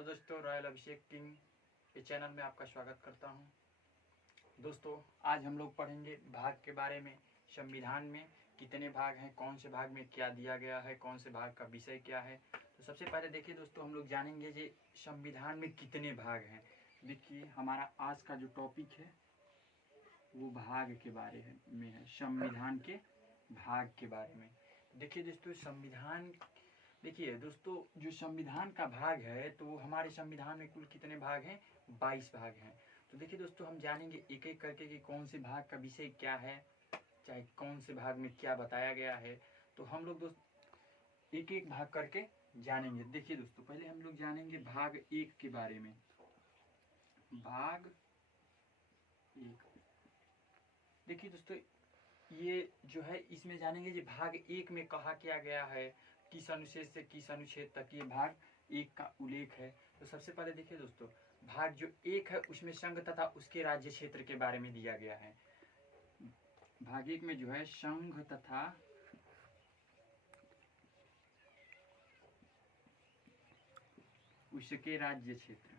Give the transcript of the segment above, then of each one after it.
Hello दोस्तों, royal अभिषेक king के channel में आपका स्वागत करता हूं। दोस्तों, आज हम लोग पढ़ेंगे भाग के बारे में। संविधान में कितने भाग हैं, कौन से भाग में क्या दिया गया है, कौन से भाग का विषय क्या है। तो सबसे पहले देखिए दोस्तों, हम लोग जानेंगे कि संविधान में कितने भाग हैं। देखिए, हमारा आज का जो टॉपिक है वो भाग के बारे में है, संविधान के भाग के बारे में। देखिए दोस्तों, देखिए दोस्तों, जो संविधान का भाग है तो हमारे संविधान में कुल कितने भाग हैं? 22 भाग हैं। तो देखिए दोस्तों, हम जानेंगे एक एक करके कि कौन से भाग का विषय क्या है, चाहे कौन से भाग में क्या बताया गया है। तो हम लोग दोस्त एक एक भाग करके जानेंगे। देखिए दोस्तों, पहले हम लोग जानेंगे भाग 1 के बारे में। भाग 1, देखिए दोस्तों, ये जो है इसमें जानेंगे कि भाग 1 में कहा क्या गया है, किस अनुच्छेद से किस अनुच्छेद तक ये भाग 1 का उल्लेख है। तो सबसे पहले देखिए दोस्तों, भाग जो 1 है उसमें संघ तथा उसके राज्य क्षेत्र के बारे में दिया गया है। भाग 1 में जो है संघ तथा उसके राज्य क्षेत्र।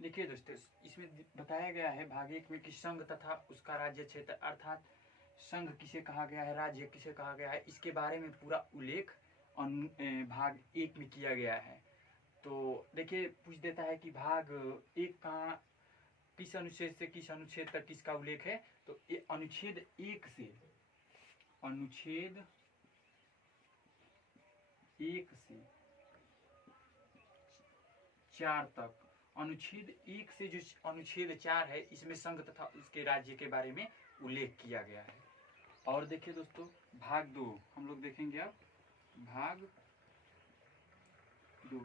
देखिए दोस्तों, इसमें बताया गया है भाग 1 में कि संघ तथा उसका राज्य क्षेत्र, अर्थात संघ किसे कहा गया है, राज्य किसे कहा गया है, इसके बारे में पूरा उल्लेख भाग 1 में किया गया है। तो देखिए, पूछ देता है कि भाग 1 का किस अनुच्छेद से किस अनुच्छेद तक किसका उल्लेख है। तो ये अनुच्छेद 1 से 4 तक, अनुच्छेद 1 से जो अनुच्छेद 4 है इसमें संघ तथा उसके राज्य के बारे में उल्लेख किया गया है। और देखिए दोस्तों, भाग 2 हम लोग देखेंगे। अब भाग 2,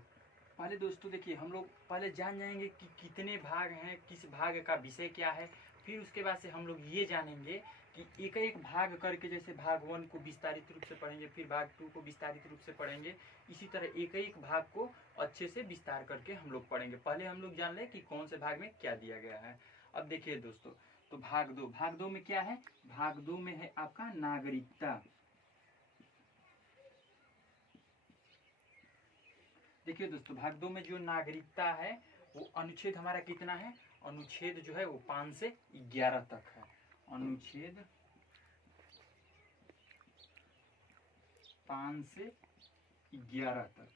पहले दोस्तों देखिए, हम लोग पहले जान जाएंगे कि कितने भाग हैं, किस भाग का विषय क्या है। फिर उसके बाद से हम लोग ये जानेंगे कि एक एक भाग करके, जैसे भाग 1 को विस्तारित रूप से पढ़ेंगे, फिर भाग 2 को विस्तारित रूप से पढ़ेंगे, इसी तरह एक एक भाग को अच्छे से विस्तार करके हम लोग पढ़ेंगे। पहले हम लोग जान लें कि कौन से भाग में क्या दिया गया है। अब देखिए दोस्तों, तो भाग 2 में क्या है? भाग 2 में है आपका नागरिकता। देखिए दोस्तों, भाग 2 में जो नागरिकता है वो अनुच्छेद हमारा कितना है? अनुच्छेद जो है वो 5 से 11 तक है। अनुच्छेद 5 से 11 तक।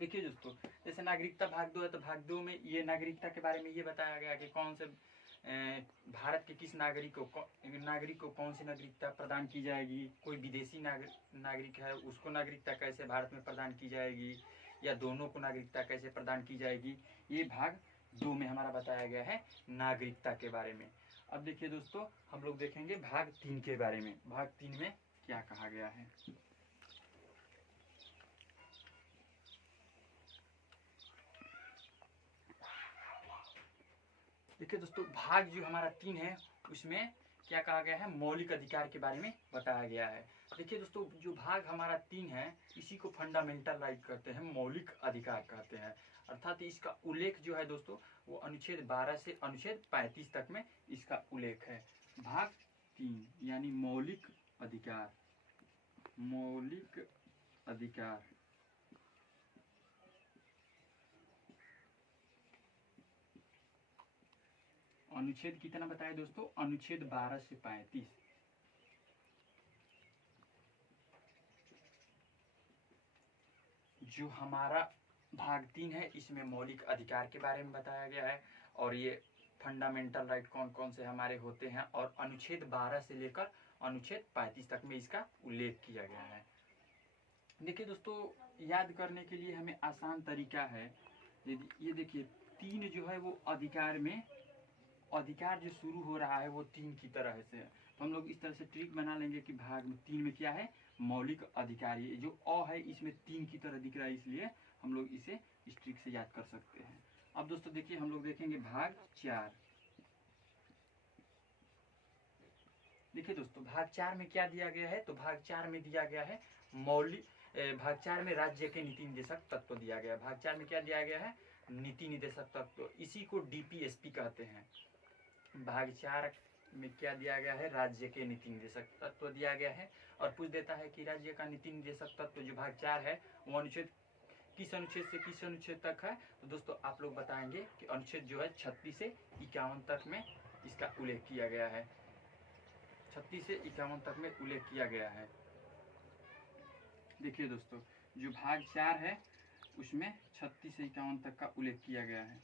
देखिए दोस्तों, जैसे नागरिकता भाग 2 है, तो भाग 2 में ये नागरिकता के बारे में ये बताया गया कि कौन से भारत के किस नागरिक को कौन सी नागरिकता प्रदान की जाएगी। कोई विदेशी नागरिक है, उसको नागरिकता कैसे भारत में प्रदान की जाएगी, या दोनों को नागरिकता कैसे प्रदान की जाएगी, ये भाग 2 में हमारा बताया गया है नागरिकता के बारे में। अब देखिए दोस्तों, हम लोग देखेंगे भाग 3 के बारे में। भाग 3 में क्या कहा गया है। देखिए दोस्तों, भाग जो हमारा 3 है उसमें क्या कहा गया है? मौलिक अधिकार के बारे में बताया गया है। देखिए दोस्तों, जो भाग हमारा 3 है इसी को फंडामेंटल राइट कहते हैं, मौलिक अधिकार कहते हैं। अर्थात इसका उल्लेख जो है दोस्तों वो अनुच्छेद 12 से अनुच्छेद 35 तक में इसका उल्लेख है। भाग 3 यानी मौलिक अधिकार। मौलिक अधिकार अनुच्छेद कितना बताया दोस्तों? अनुच्छेद 12 से 35। जो हमारा भाग 3 है इसमें मौलिक अधिकार के बारे में बताया गया है, और ये फंडामेंटल राइट कौन कौन से हमारे होते हैं, और अनुच्छेद 12 से लेकर अनुच्छेद 35 तक में इसका उल्लेख किया गया है। देखिए दोस्तों, याद करने के लिए हमें आसान तरीका है। ये देखिए, 3 जो है वो अधिकार जो शुरू हो रहा है वो 3 की तरह से है। तो हम लोग इस तरह से ट्रिक बना लेंगे कि भाग 3 में क्या है? मौलिक अधिकार। ये जो अ है इसमें 3 की तरह दिख रहा है, इसलिए हम लोग इसे इस ट्रिक से याद कर सकते हैं। अब दोस्तों देखिए, हम लोग देखेंगे भाग 4। देखिए दोस्तों, भाग 4 में क्या दिया गया है? तो भाग 4 में दिया गया है भाग 4 में राज्य के नीति निदेशक तत्व दिया गया है। भाग 4 में क्या दिया गया है? नीति निदेशक तत्व। इसी को डीपीएसपी कहते हैं। भाग 4 में क्या दिया गया है, राज्य के नीति निर्देशक तत्व दिया गया है। और पूछ देता है कि राज्य का नीति निर्देशक तत्व जो भाग 4 है वो अनुच्छेद किस अनुच्छेद से किस अनुच्छेद तक है। तो दोस्तों आप लोग बताएंगे कि अनुच्छेद जो है 36 से 51 तक में इसका उल्लेख किया गया है। 36 से 51 तक में उल्लेख किया गया है। देखिए दोस्तों, जो भाग 4 है उसमें 36 से 51 तक का उल्लेख किया गया है।